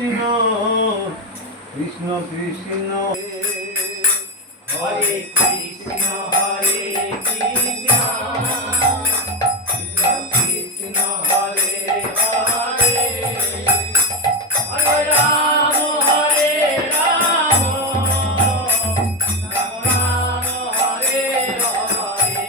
কৃষ্ণ কৃষ্ণ কৃষ্ণ হরে কৃষ্ণ হরে কৃষ্ণ কৃষ্ণ কৃষ্ণ হরে হরে হরে রাম রাম রাম হরে হরে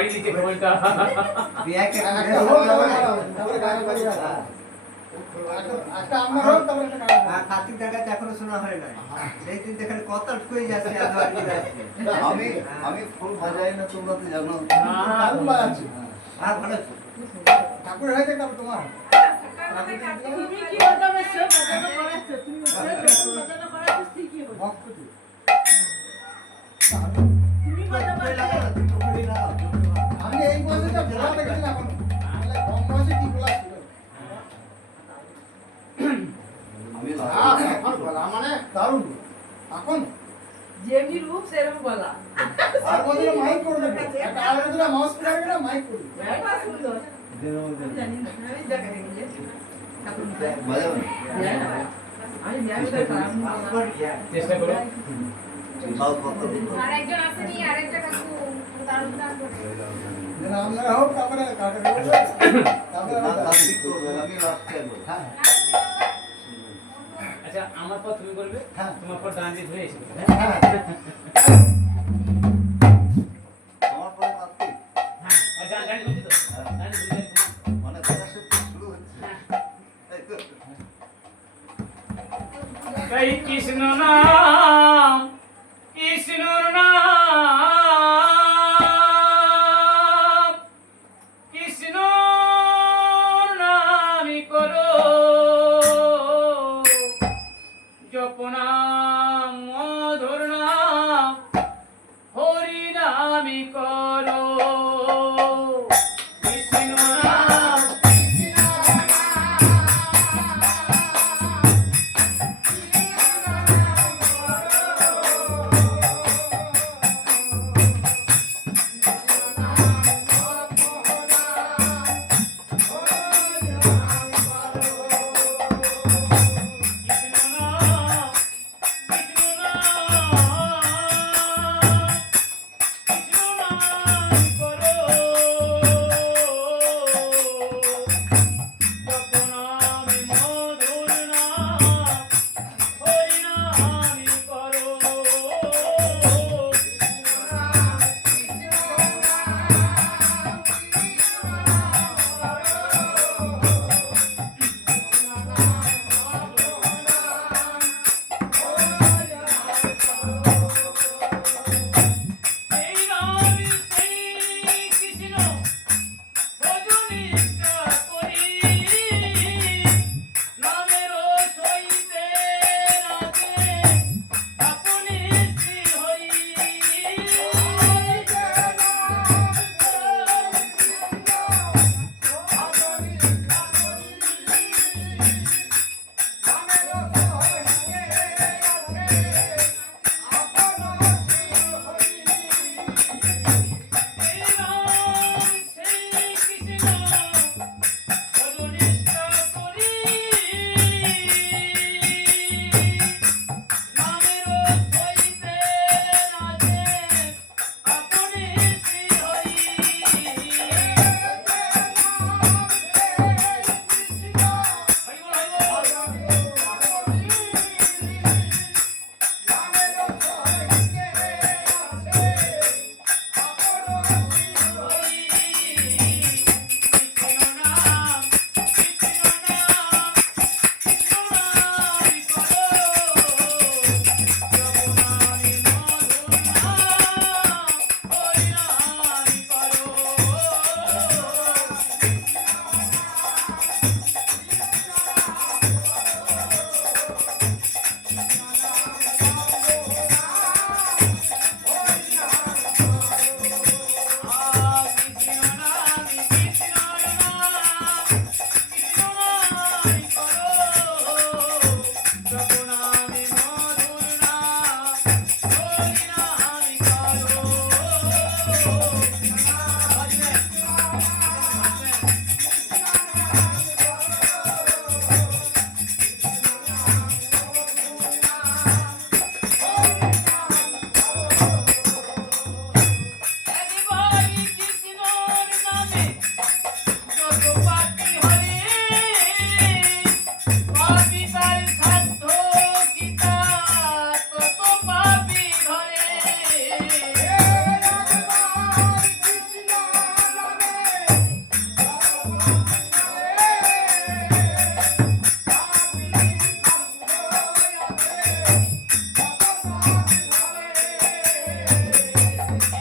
বাড়ি দিচ্ছে খবরটা। বিয়াকে একটা হোক, তারপরে গায়ে বাড়ি রাখ। একটা আমার হোক, তারপরে একটা গায়ে বাড়ি। কার্তিক দেখাতে এখনো শোনা হয় নাই সেই দিন দেখালে কত ঠুই যাচ্ছে আর বাড়ি যাচ্ছে আমি আমি ফুল বাজাই না, তোমরা তো জানো। দারুণ বাজাচ্ছি। আর ভালো আছে ঠাকুরের হয়েছে তারপর তোমার তুমি কি বাজাবে সে বাজানো করাচ্ছ তুমি বাজানো করাচ্ছ ঠিকই হবে ভক্ত কি? তুমি বাজাবে আমি এই বয়সে ভোলা দেখেছি না এখনো। তাহলে কম বয়সে কি ভোলা ছিল? আমি এখন ভোলা মানে দারুণ। এখন যেমনি রূপ সেরকম বলা আর বছর মাইক করে দেবে। একটা আর বছর মাউস করে না মাইক করে দেবে। এটা সুন্দর দিনের মধ্যে জানি না আমি দেখা দেখি এখন বাজাবো না। আমি ন্যায়টা কারণ চেষ্টা করো। তাও কত আরেকজন আসেনি আরেকটা কাকু তার উদ্ধার করছে যেন আমরা হোক তারপরে কাকে দেবো। তারপরে না, আমরা- কার্তিক করবে, আমি লাস্টে করবো। হ্যাঁ আচ্ছা আমার পর তুমি করবে, হ্যাঁ। তোমার পর ডান দিয়ে ধরে এসে হ্যাঁ আমার পরে কার্তিক, হ্যাঁ আর ডান ডান করছি তো ডান ধরে মানে দেখা সত্যি শুরু হচ্ছে। তাই তো? তাই কৃষ্ণ নাম কৃষ্ণর নাম কৃষ্ণর নামই করো জপনাম মধুর নাম হরি নামই করো কৃষ্ণ নাম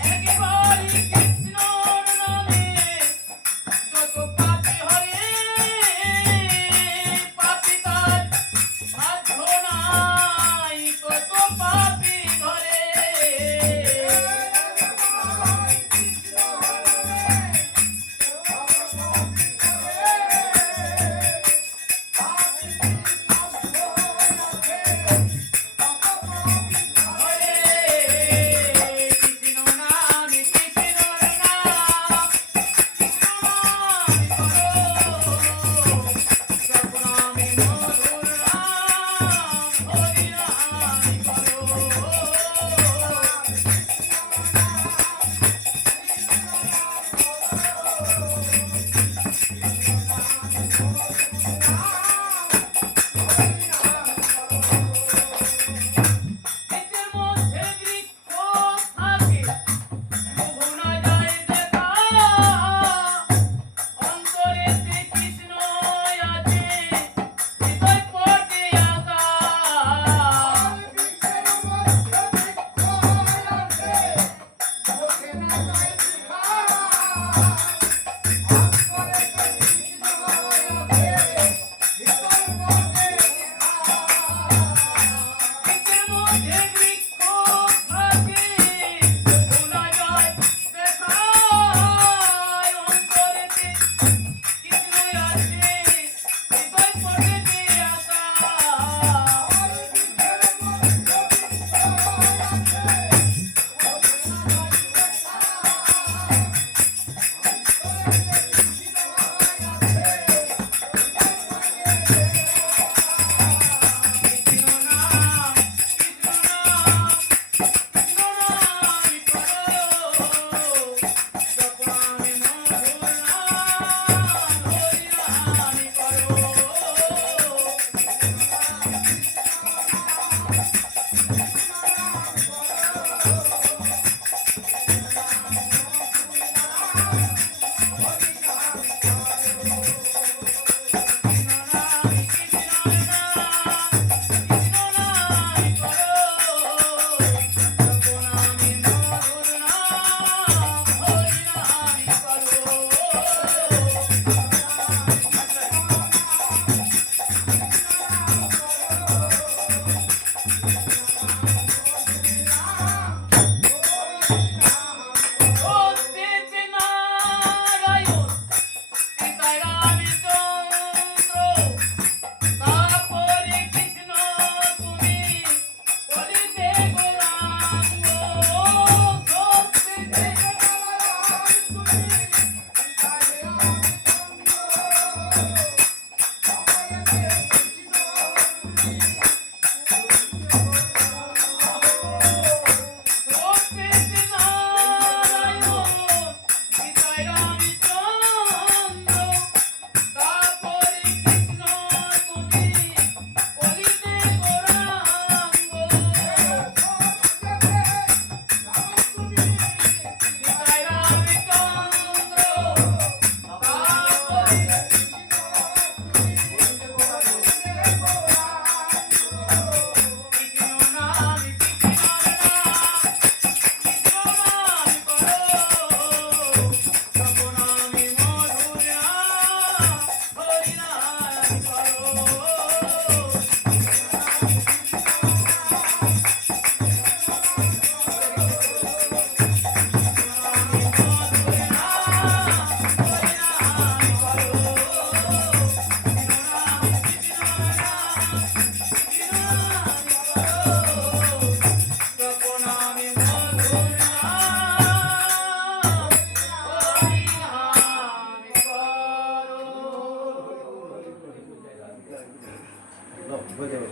একবারই কৃষ্ণর নামে যত পাপী হরে পাপী তার সাধ্য নাই কত পাপী ধরে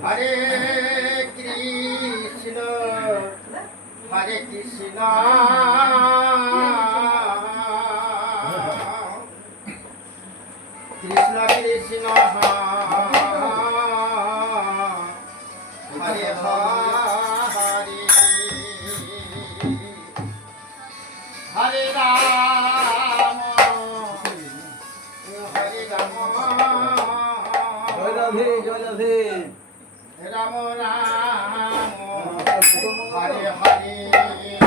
হরে কৃষ্ণ হরে কৃষ্ণ কৃষ্ণ কৃষ্ণ হরে হরে হরে রাম জয় রাধে জয় রাধে রাম রাম হরে হরে